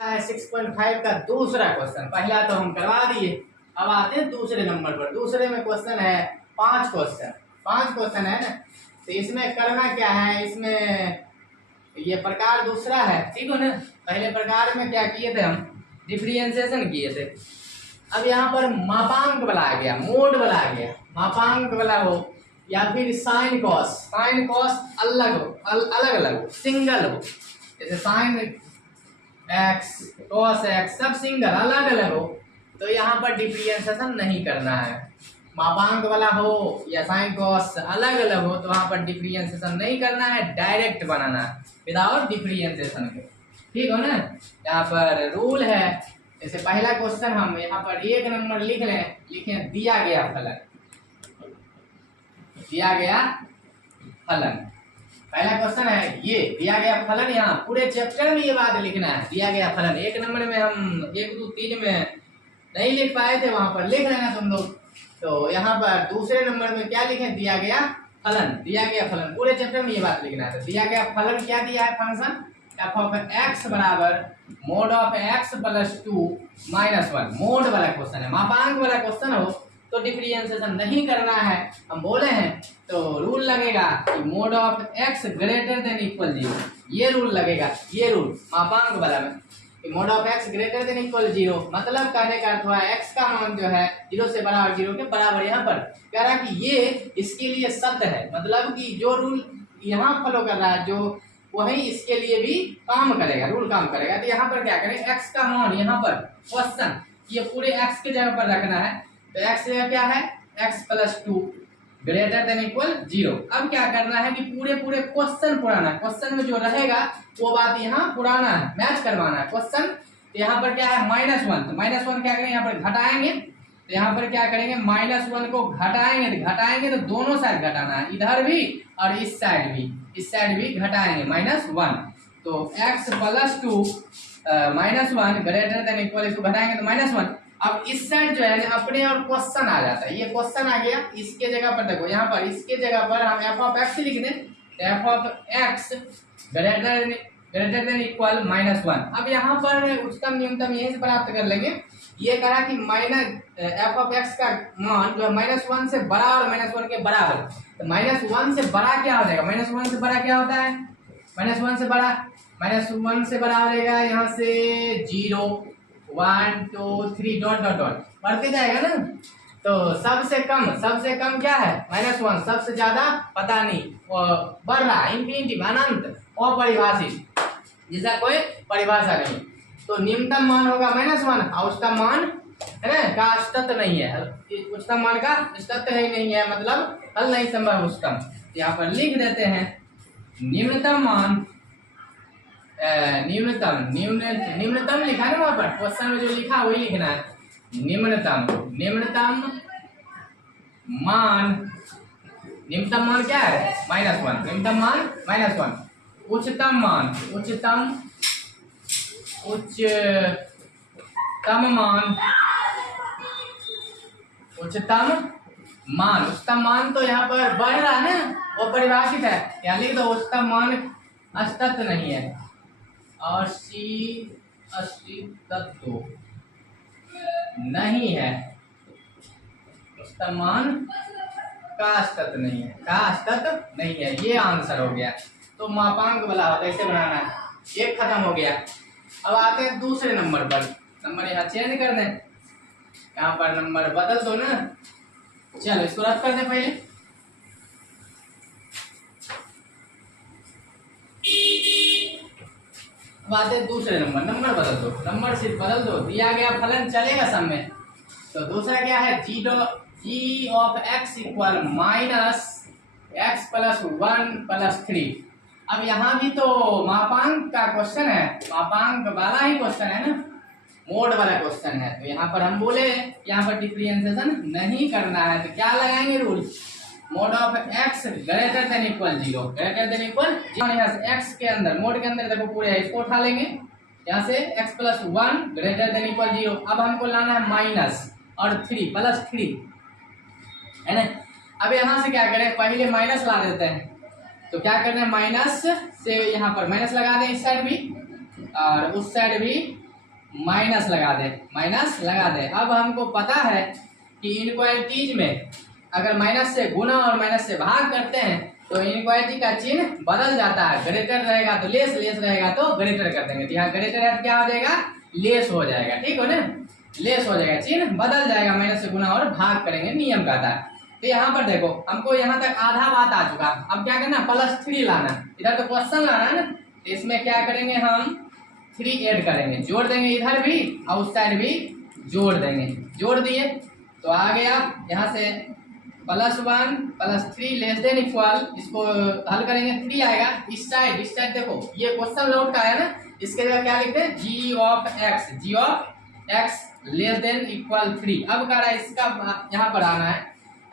है 6.5 का दूसरा क्वेश्चन। पहला तो हम करवा दिए, अब आते हैं दूसरे नंबर पर। दूसरे में क्वेश्चन है 5 क्वेश्चन है ना। तो इसमें करना क्या है, इसमें ये प्रकार दूसरा है, ठीक है ना। पहले प्रकार में क्या किए थे, हम डिफरेंशिएशन किए थे। अब यहाँ पर मापांक वाला आ गया, मोड वाला आ गया। मापांक वाला हो या फिर साइन कॉस अलग हो, अलग अलग हो, सिंगल हो, जैसे साइन एक्स कॉस एक्स सब सिंगल अलग अलग हो, तो यहाँ पर डिफरेंशिएशन नहीं करना है। मापांक वाला हो या साइन कॉस अलग अलग हो तो वहाँ पर डिफरेंशिएशन नहीं करना है, डायरेक्ट बनाना है विदाउट डिफरेंशिएशन के, ठीक हो ना। यहाँ पर रूल है, जैसे पहला क्वेश्चन हम यहाँ पर 1 नंबर लिख लें, लिखें दिया गया फलन। पहला क्वेश्चन है ये दिया गया फलन। यहाँ पूरे चैप्टर में ये बात लिखना है, दिया गया फलन। 1 नंबर में हम 1 2 3 में नहीं लिख पाए थे, वहां पर लिख लेना तुम लोग। तो यहाँ पर दूसरे नंबर में क्या लिखे, दिया गया फलन। पूरे चैप्टर में ये बात लिखना है। तो दिया गया फलन क्या दिया है, फंक्शन f ऑफ x बराबर mode of x plus 2 minus 1। Mode वाला क्वेश्चन है, मापांक वाला क्वेश्चन हो तो डिफरेंशिएशन नहीं करना है, हम बोले हैं। तो रूल लगेगा कि mode of x greater than equal 0, ये रूल लगेगा। ये रूल मापांक वाला में कि mode of x greater than equal 0, मतलब कहने का अर्थ हुआ x का मान जो है 0 से बड़ा और 0 के बराबर। यहाँ पर कह रहा है कि ये इसके लिए सत्य है, मतलब कि जो रूल यहाँ फॉलो कर रहा है जो वही इसके लिए भी काम करेगा, रूल काम करेगा। तो यहाँ पर क्या करें, x का मान यहाँ पर क्वेश्चन ये पूरे x के जगह पर रखना है। तो x क्या है, x plus 2 greater than equal 0। अब क्या करना है कि पूरे क्वेश्चन पुराना, क्वेश्चन में जो रहेगा वो बात यहाँ पुराना है, मैच करवाना है क्वेश्चन। तो यहाँ पर क्या है -1, तो -1 क्या करेंगे, यहाँ पर घटाएंगे। तो यहाँ पर क्या करेंगे, -1 को घटाएंगे तो दोनों साइड घटाना है, इधर भी और इस साइड भी घटाएंगे -1। तो x plus 2 -1 greater than equal, इसको घटाएंगे तो -1। अब इस साइड जो है अपने और क्वेश्चन आ जाता है, ये क्वेश्चन आ गया। इसके जगह पर देखो, यहाँ पर इसके जगह पर हम f ऑफ x लिख दें, f of x greater than equal -1। अब यहाँ पर उच्चतम न्यूनतम यहीं से प्राप्त कर लेंगे। ये कहा कि f ऑफ x का मान जो है -1 से बड़ा और -1 के बराबर। तो -1 से बड़ा क्या हो जाएगा, -1 से बड़ा क्या होता है, -1 से बड़ा हो जाएगा यहाँ से 0 1 2 3 डॉट बढ़ते जाएगा ना। तो सबसे कम क्या है, -1। सबसे ज्यादा पता नहीं, और बढ़ रहा इंफिनिटी अनंत, अपरिभाषित, जिसका कोई परिभाषा नहीं। तो निम्नतम मान होगा -1 और उसका मान है ना का अस्तित्व नहीं है, उच्चतम मान का अस्तित्व नहीं है, मतलब हल नहीं संभव उच्चतम। यहाँ पर लिख देते हैं निम्नतम मान, निम्नतम लिखा है ना वहां पर क्वेश्चन में जो लिखा वही लिखना है। निम्नतम मान क्या है, -1। निम्नतम मान -1। उच्चतम मान तो यहाँ पर बढ़ रहा है ना, वो परिभाषित है, यहाँ लिख दो उच्चतम मान अस्तित्व नहीं है, और अस्तित्व नहीं है, उसका मान का अस्तित्व नहीं है, ये आंसर हो गया। तो मापांक वाला कैसे बनाना है, एक खत्म हो गया। अब आते हैं दूसरे नंबर पर। नंबर यहाँ चेंज कर दें, यहाँ पर नंबर बदल दो ना। चलो इसको रद्द कर दें पहले। अब आते दूसरे नंबर बदल दो, नंबर सिर्फ बदल दो, दिया गया फलन चलेगा सब में। तो दूसरा क्या है, g of x equal -x plus 1 plus 3। अब यहाँ भी तो मापांक का क्वेश्चन है, मापांक वाला ही क्वेश्चन है ना, मोड वाला क्वेश्चन है। तो यहाँ पर हम बोले यहाँ पर डिफरेंशिएशन नहीं करना है, तो क्या लगाएंगे rule, mode of x greater than equal 0, greater than equal यहाँ से x के अंदर, मोड के अंदर देखो पूरे इसको उठा लेंगे, यहाँ से x plus 1 greater than equal 0। अब हमको लाना है माइनस और 3 प्लस 3 है ना। अब यहाँ से क्या करें, पहले माइनस ला देते हैं। तो क्या करना है, माइनस से यहाँ पर माइनस लगा दें, इस साइड भी और उस साइड भी माइनस लगा दे, माइनस लगा दे। अब हमको पता है कि इनक्वालिटीज में अगर माइनस से गुना और माइनस से भाग करते हैं तो इनक्वालिटी का चिन्ह बदल जाता है। ग्रेटर रहेगा तो लेस, लेस रहेगा तो ग्रेटर कर देंगे। तो यहाँ ग्रेटर है तो क्या हो जाएगा, लेस हो जाएगा। ठीक हो ना, लेस हो जाएगा, चिन्ह बदल जाएगा, माइनस से गुना और भाग करेंगे, नियम कहता है। तो यहाँ पर देखो हमको यहाँ तक आधा बात आ चुका। अब क्या करना, +3 लाना। इधर तो क्वेश्चन लाना है ना, तो इसमें क्या करेंगे, हम 3 ऐड करेंगे, जोड़ देंगे इधर भी और उस साइड भी जोड़ देंगे। जोड़ दिए तो आ गया यहाँ से +1 +3 लेस देन इक्वल, इसको हल करेंगे 3 आएगा। इस साइड देखो ये क्वेश्चन लौट का है ना, इसके जगह क्या लिखते हैं, g of x less than equal 3। अब कह रहा है इसका यहाँ पर आना है,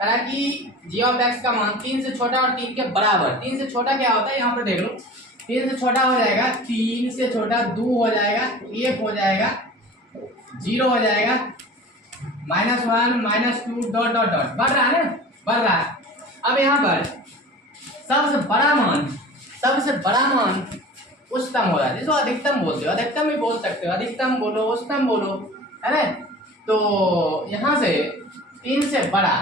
कह रहा कि g ऑफ x का मान 3 से छोटा और 3 के बराबर। 3 से छोटा क्या होता है, यहाँ पर देख लो, 3 से छोटा हो जाएगा 3, से छोटा 2 हो जाएगा, 1 हो जाएगा, 0 हो जाएगा, -1 -2 डॉट डॉट डॉट बढ़ रहा है ना, बढ़ रहा है। अब यहाँ पर सबसे बड़ा मान उच्चतम हो रहा है, जिसको अधिकतम बोलते हो, अधिकतम भी बोल सकते हो, अधिकतम बोलो, उच्चतम बोलो, है ना। तो यहाँ से 3 से बड़ा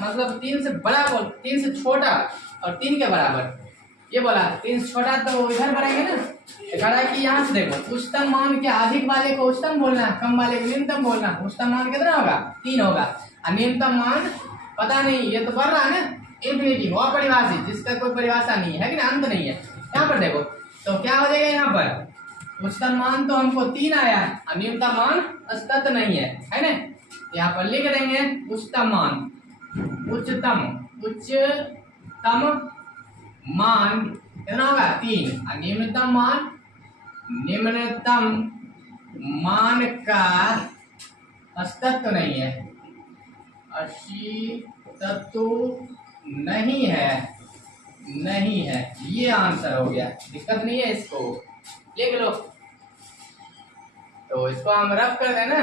मतलब 3 से बड़ा बोल, 3 से छोटा और 3 के बराबर, ये बोला 3 से छोटा तो इधर बढ़ेंगे ना। कह रहा है कि यहाँ से देखो उच्चतम मान क्या, अधिक वाले को उच्चतम बोलना, कम वाले को न्यूनतम बोलना। उच्चतम मान कितना होगा, 3 होगा, और न्यूनतम मान पता नहीं, ये तो बढ़ रहा है ना, इन्फिनिटी अपरिभाषित, जिसका कोई परिभाषा नहीं है कि ना, अंत नहीं है। यहाँ पर देखो तो क्या हो जाएगा, यहाँ पर उच्चतम मान तो हमको 3 आया और न्यूनतम मान असतत नहीं है ना। यहाँ पर लिख देंगे उच्चतम मान, उच्चतम मान कितना होगा, 3, और निम्नतम मान का अस्तित्व नहीं है, अस्तित्व नहीं है, ये आंसर हो गया। दिक्कत नहीं है, इसको लिख लो। तो इसको हम रफ कर दें ना,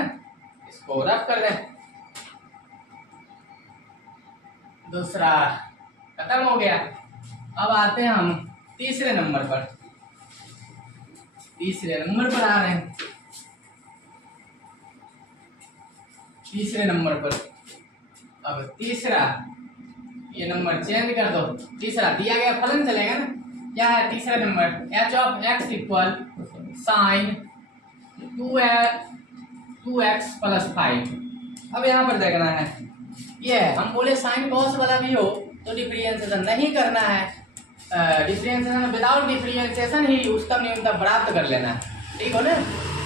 इसको रफ कर दें, दूसरा खत्म हो गया। अब आते हैं हम तीसरे नंबर पर, आ रहे हैं। तीसरे नंबर पर अब तीसरा, ये नंबर चेंज कर दो, तीसरा दिया गया फलन चलेगा ना। क्या है तीसरा number, h of x equal sign 2x + 5। अब यहाँ पर देखना है, ये हम बोले साइन कॉस वाला भी हो तो डिफरेंशिएशन नहीं करना है, डिफरेंशिएशन विदाउट डिफरेंशिएशन ही उच्चतम न्यूनतम प्राप्त कर लेना है, ठीक हो ना।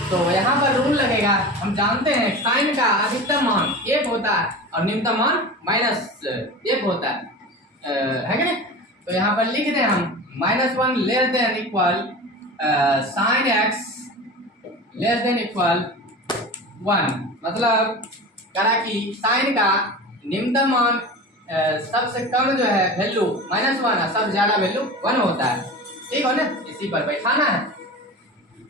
तो यहाँ पर रूल लगेगा, हम जानते हैं साइन का अधिकतम मान 1 होता है और न्यूनतम मान -1 होता है कि नहीं। तो यहाँ पर लिख दें हम -1 less than equal sign x less than equal 1। मतलब करा कि साइन का निम्नतम मान सबसे कम जो है वैल्यू -1 है, सबसे ज्यादा वैल्यू 1 होता है, ठीक हो ना। इसी पर बैठाना है।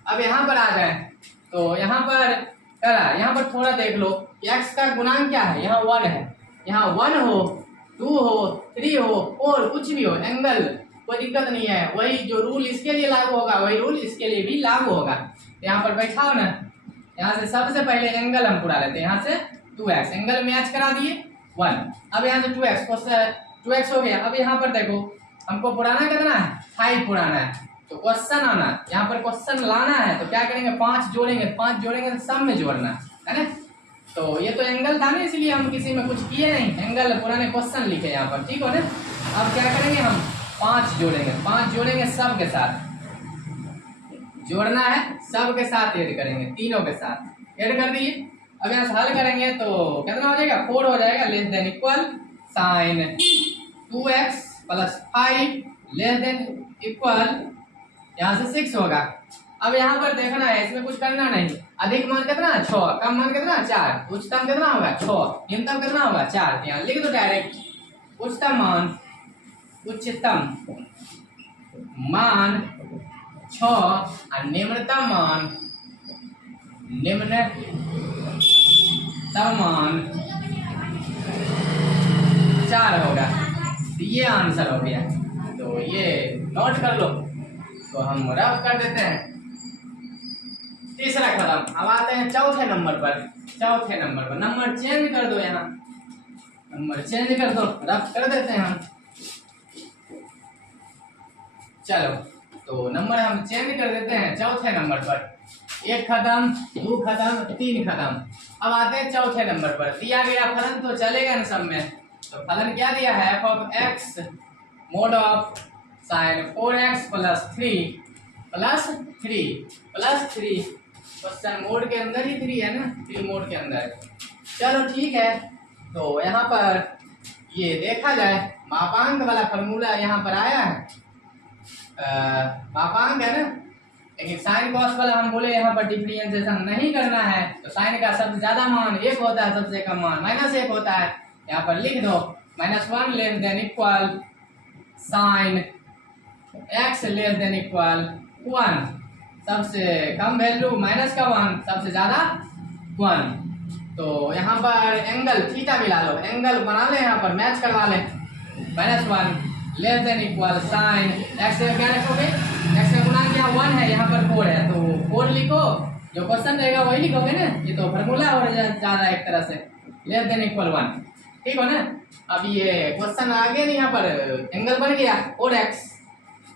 अब यहाँ पर आ जाए तो यहाँ पर करा, यहाँ पर थोड़ा देख लो x का गुणांक क्या है, यहाँ 1 है, यहाँ 1 हो, 2 हो, 3 हो, 4 कुछ भी हो, एंगल कोई दिक्कत नहीं है। वही जो रूल इसके लिए लागू होगा वही रूल इसके लिए भी लागू होगा। यहाँ पर बैठाओ ना, यहाँ से सबसे पहले एंगल हम पूरा लेते हैं, यहाँ से 2x एंगल मैच करा दिए 1। अब यहाँ से 2x हो गया। अब यहाँ पर देखो हमको पुराना कितना है, 5 पुराना है, तो क्वेश्चन आना, यहाँ पर क्वेश्चन लाना है तो क्या करेंगे, 5 जोड़ेंगे, 5 जोड़ेंगे तो सब में जोड़ना है ना। तो ये तो एंगल था ना, इसलिए हम किसी में कुछ किए नहीं, एंगल पुराने क्वेश्चन लिखे यहाँ पर, ठीक हो ना। अब क्या करेंगे, हम 5 जोड़ेंगे, 5 जोड़ेंगे सब के साथ, जोड़ना है सब के साथ ऐड करेंगे, तीनों के साथ ऐड कर दिए। अब यहाँ से हल करेंगे तो कितना हो जाएगा, 4 हो जाएगा, less than equal sign 2x + 5 less than equal यहाँ से 6 होगा। अब यहाँ पर देखना है, इसमें कुछ करना नहीं। अधिक मान कितना, 6, कम मान कितना, 4, उच्चतम कितना होगा 6, न्यूनतम कितना होगा 4। यहाँ लिख दो डायरेक्ट, उच्चतम मान 6 और निम्नतम मान 4 होगा। तो ये आंसर हो गया, तो ये नोट कर लो। तो हम रफ कर देते हैं। तीसरा कदम। अब आते हैं चौथे नंबर पर। चौथे नंबर पर नंबर चेंज कर दो, यहाँ नंबर चेंज कर दो, रफ कर देते हैं हम। चलो तो नंबर हम चेंज कर देते हैं चौथे नंबर पर। एक खत्म, दो खत्म, तीन खत्म। अब आते हैं चौथे नंबर पर। दिया गया फलन तो चलेगा न सब में। तो फलन क्या दिया है, F of x mode of sine 4x plus 3 question mode के अंदर ही 3 है ना, 3 मोड के अंदर। चलो ठीक है, तो यहाँ पर ये देखा जाए मापांक वाला फॉर्मूला यहाँ पर आया है, मापांक है ना, लेकिन साइन कॉस वाला हम बोले यहाँ पर डिफरेंशिएशन नहीं करना है। तो साइन का सबसे ज्यादा मान 1 होता है, सबसे कम मान -1 होता है। यहाँ पर लिख दो -1 less than equal sign x less than equal 1, सबसे कम वैल्यू -1, सबसे ज्यादा 1। तो यहाँ पर एंगल थीटा मिला लो, एंगल बना ले, यहाँ पर मैच करवा ले। -1 less than equal sign x से क्या रखोगे, x का गुणांक यहाँ 1 है, यहाँ पर 4 है, तो 4 लिखो, जो क्वेश्चन रहेगा वही लिखोगे ना, ये तो फॉर्मूला हो जा रहा है एक तरह से। लेस देन इक्वल 1, ठीक हो ना। अब ये क्वेश्चन आ गया, यहाँ पर एंगल बन गया 4x।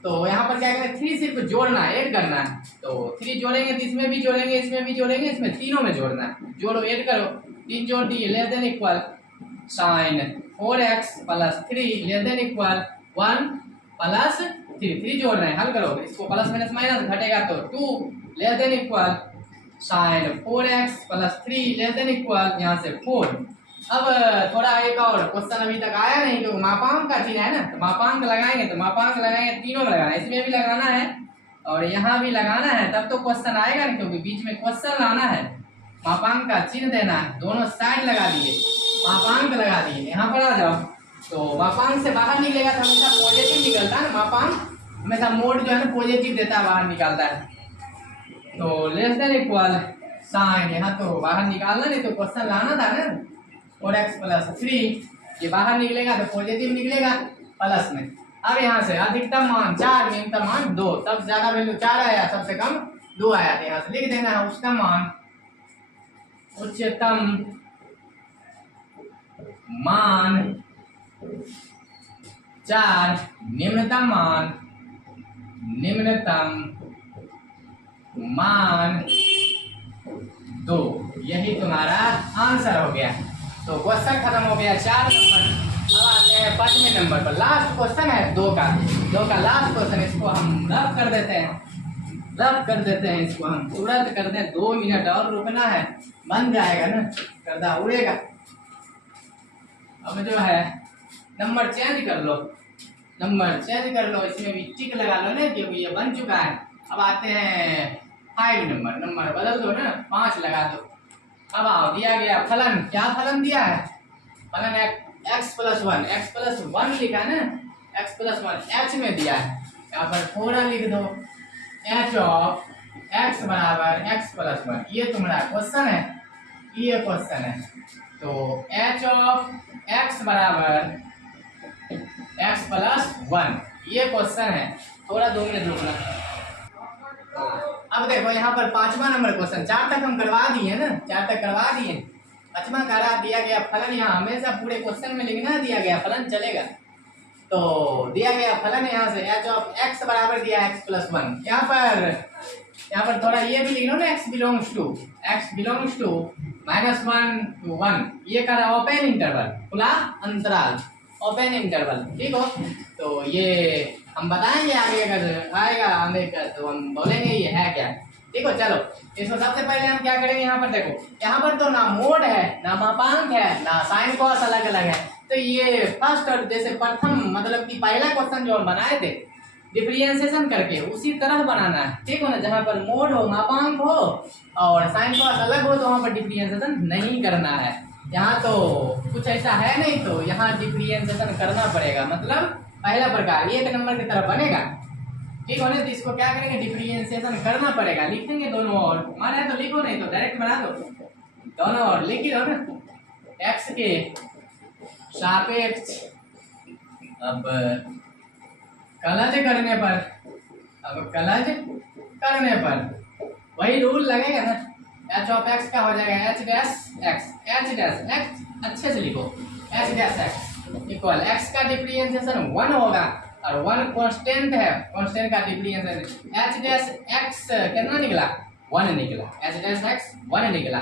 तो यहाँ पर क्या करें, 3 सिर्फ जोड़ना है, ऐड करना है। तो 3 जोड़ेंगे तो इसमें भी जोड़ेंगे, इसमें भी जोड़ेंगे, इसमें तीनों में जोड़ना है। जोड़ो, ऐड करो, 3 जोड़ दिए, less than equal sign 4x plus 3 less than equal 1 plus 3 जोड़ रहे हैं, हल करो, इसको प्लस माइनस माइनस घटेगा तो 2 less than equal sign 4x plus 3 less than equal यहाँ से 4। अब थोड़ा एक और क्वेश्चन अभी तक आया नहीं, तो मापांक का चिन्ह है ना, तो मापांक लगाएंगे, तो मापांक लगाएंगे, तीनों में लगाना है, इसमें भी लगाना है और यहाँ भी लगाना है, तब तो क्वेश्चन आएगा ना, क्योंकि बीच में क्वेश्चन लाना है। मापांक का चिन्ह देना है, दोनों साइड लगा दिए, मापांक लगा दिए। यहाँ पर आ जाओ, तो मापांक से बाहर निकलेगा तो हमेशा पॉजिटिव निकलता है ना, मापांक हमेशा मोड जो है ना पॉजिटिव देता है, बाहर निकालता है। तो लेस देन इक्वल साइन, यहाँ तो बाहर निकालना, नहीं तो क्वेश्चन लाना था ना, 4x प्लस 3, ये बाहर निकलेगा तो पॉजिटिव निकलेगा प्लस में। अब यहाँ से अधिकतम मान 4, न्यूनतम मान 2, सबसे ज्यादा वैल्यू 4 आया, सबसे कम 2 आया, तो यहाँ से लिख देना है उच्चतम मान, उच्चतम मान 4, निम्नतम मान 2। यही तुम्हारा आंसर हो गया। तो क्वेश्चन खत्म हो गया 4 नंबर। अब आते हैं 5वें नंबर पर, लास्ट क्वेश्चन है 2 का लास्ट क्वेश्चन। इसको हम रफ कर देते हैं, इसको हम तुरंत कर दें, 2 मिनट और रुकना है, बन जाएगा ना, गर्दा उड़ेगा। अब जो है नंबर चेंज कर लो, इसमें भी टिक लगा लो ना, क्योंकि ये बन चुका है। अब आते हैं 5 नंबर बदल दो ना, 5 लगा दो। अब आओ, दिया गया फलन, क्या फलन दिया है, फलन x प्लस 1 लिखा है ना, x प्लस 1 h में दिया है, यहाँ पर थोड़ा लिख दो, h ऑफ x बराबर x प्लस 1, ये तुम्हारा क्वेश्चन है, तो h ऑफ x बराबर x प्लस 1, ये क्वेश्चन है। थोड़ा 2 मिनट रुकना। अब देखो यहाँ पर 5वां नंबर क्वेश्चन, 4 तक हम करवा दिए ना, 4 तक करवा दिए, 5वां करा। दिया गया फलन, यहाँ हमेशा पूरे क्वेश्चन में लिखना दिया गया फलन चलेगा। तो दिया गया फलन यहाँ से h ऑफ x बराबर दिया x प्लस 1, यहाँ पर थोड़ा ये भी लिख लो ना, x बिलोंग्स टू -1 to 1, ये करा ओपन इंटरवल, खुला अंतराल, ओपन इंटरवल, ठीक हो। तो ये हम बताएंगे आगे, अगर आएगा हमें तो हम बोलेंगे ये है क्या, ठीक हो। चलो इसको सबसे पहले हम क्या करेंगे, यहाँ पर देखो, यहाँ पर तो ना मोड है, ना मापांक है, ना साइन कॉस अलग अलग है। तो ये फर्स्ट और जैसे प्रथम, मतलब कि पहला क्वेश्चन जो हम बनाए थे डिफरेंशिएशन करके, उसी तरह बनाना है, ठीक हो ना। जहाँ पर मोड हो, मापांक हो और साइन कॉस अलग हो, तो वहाँ पर डिफरेंशिएशन नहीं करना है। यहाँ तो कुछ ऐसा है नहीं, तो यहाँ डिफरेंशिएशन करना पड़ेगा, मतलब पहला प्रकार 1 नंबर की तरफ बनेगा, ठीक हो ना। तो इसको क्या करेंगे, डिफरेंशिएशन करना पड़ेगा, लिखेंगे दोनों ओर, माना है तो लिखो, नहीं तो डायरेक्ट बना दो, दोनों ओर लिख दो ना, x के सापेक्ष। अब कलज करने पर वही रूल लगेगा ना, एच ऑफ एक्स का हो जाएगा एच डैश एक्स अच्छे से लिखो, H dash x equal x का डिफरेंशिएशन 1 होगा और 1 कांस्टेंट है, कांस्टेंट का डिफरेंशिएशन एच डैश एक्स कितना निकला 1 निकला, एच डैश एक्स 1 निकला।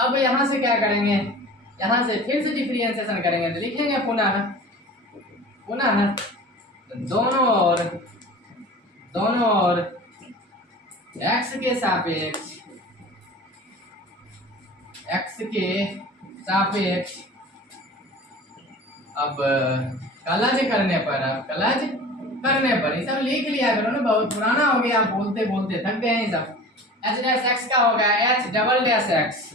अब यहाँ से क्या करेंगे, यहाँ से फिर से डिफरेंशिएशन करेंगे तो लिखेंगे पुनः दोनों ओर x के सापेक्ष अब कलज करने पर ये सब लिख लिया करो ना, बहुत पुराना हो गया, बोलते बोलते थक गए हैं सब। एच डैश एक्स का होगा एच डबल डैश एक्स,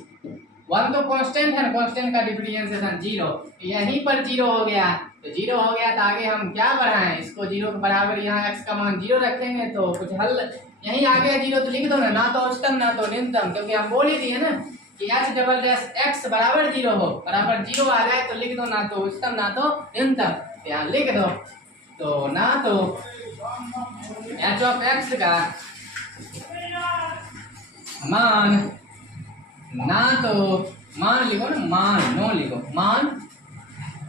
1 तो कांस्टेंट है ना, कांस्टेंट का डिफरेंशिएशन 0, यहीं पर 0 हो गया, तो 0 हो गया तो आगे हम क्या बढ़ाएं, इसको 0 के बराबर यहाँ x का मान 0 रखेंगे तो कुछ हल यहीं आ गया 0 तो लिख दो ना तो उच्चतम ना तो न्यूनतम, क्योंकि हम बोल ही दिए ना कि एच डबल डैश एक्स बराबर 0 हो, बराबर 0 आ जाए तो लिख दो ना तो उच्चतम ना तो न्यूनतम, तो यहाँ लिख दो। तो ना तो एच ऑफ एक्स का मान, ना तो मान लिखो ना, मान नो लिखो, मान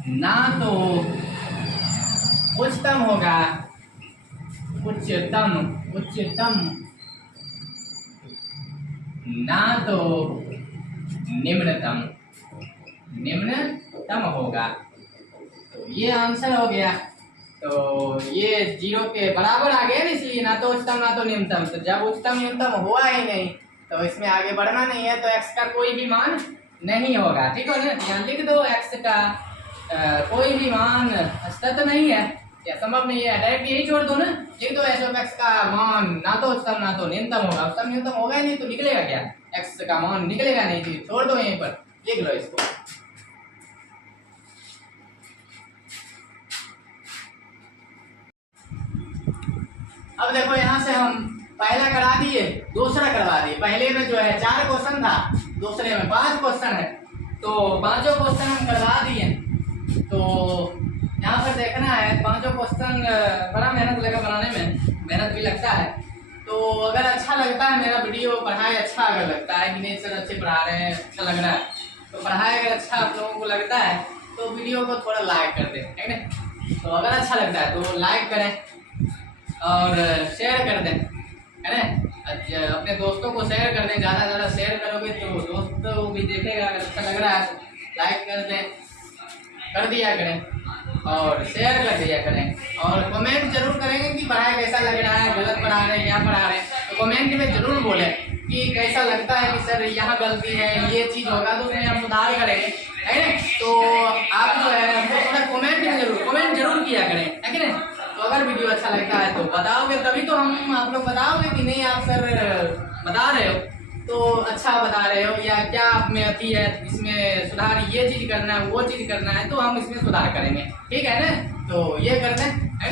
ना तो उच्चतम होगा, उच्चतम ना तो निम्नतम होगा। तो ये आंसर हो गया, तो ये 0 के बराबर आ गया ना, इसलिए ना तो उच्चतम ना तो निम्नतम, तो जब उच्चतम न्यूनतम हुआ ही नहीं तो इसमें आगे बढ़ना नहीं है, तो x का कोई भी मान नहीं होगा, ठीक है ना। यहाँ लिख दो x का कोई भी मान सत्य नहीं है या संभव नहीं है, डायरेक्ट यही छोड़ दो ना, लिख दो एच ऑफ एक्स का मान ना तो उच्चतम ना तो न्यूनतम होगा, उच्चतम न्यूनतम होगा ही नहीं तो निकलेगा क्या, एक्स का मान निकलेगा नहीं, तो छोड़ दो यहीं पर, लिख लो इसको। अब देखो यहाँ से हम पहला करा दिए, दूसरा करवा दिए, पहले में जो है 4 क्वेश्चन था, दूसरे में 5 क्वेश्चन है, तो 5 क्वेश्चन हम करवा दिए। तो यहाँ पर देखना है 5 क्वेश्चन बड़ा मेहनत लगा बनाने में, मेहनत भी लगता है, तो अगर अच्छा लगता है मेरा वीडियो, पढ़ाई अच्छा अगर लगता है कि नहीं सर अच्छे पढ़ा रहे हैं, अच्छा लग रहा है, तो पढ़ाई अगर अच्छा आप लोगों को लगता है तो वीडियो को थोड़ा लाइक कर दें, ठीक है। तो अगर अच्छा लगता है तो लाइक करें और शेयर कर दें, है ना, अपने दोस्तों को शेयर कर दें, ज़्यादा से ज़्यादा शेयर करोगे तो दोस्तों भी देखेगा, अगर अच्छा लग रहा है लाइक कर दें, कर दिया करें और शेयर कर दिया करें, और कमेंट जरूर करेंगे कि पढ़ाई कैसा लग रहा है, गलत पढ़ा रहे हैं क्या पढ़ा रहे हैं, तो कमेंट में जरूर बोलें कि कैसा लगता है कि सर यहाँ गलती है, ये चीज़ होगा तो उसमें हम सुधार करेंगे, है ना। तो आप जो है थोड़ा कमेंट में जरूर किया करें, है कि नहीं। तो अगर वीडियो अच्छा लगता है तो बताओगे, तभी तो हम आप लोग बताओगे कि नहीं आप सर बता रहे हो तो अच्छा बता रहे हो, या क्या आप में अति है इसमें सुधार, ये चीज़ करना है वो चीज़ करना है, तो हम इसमें सुधार करेंगे, ठीक है ना। तो ये कर दें।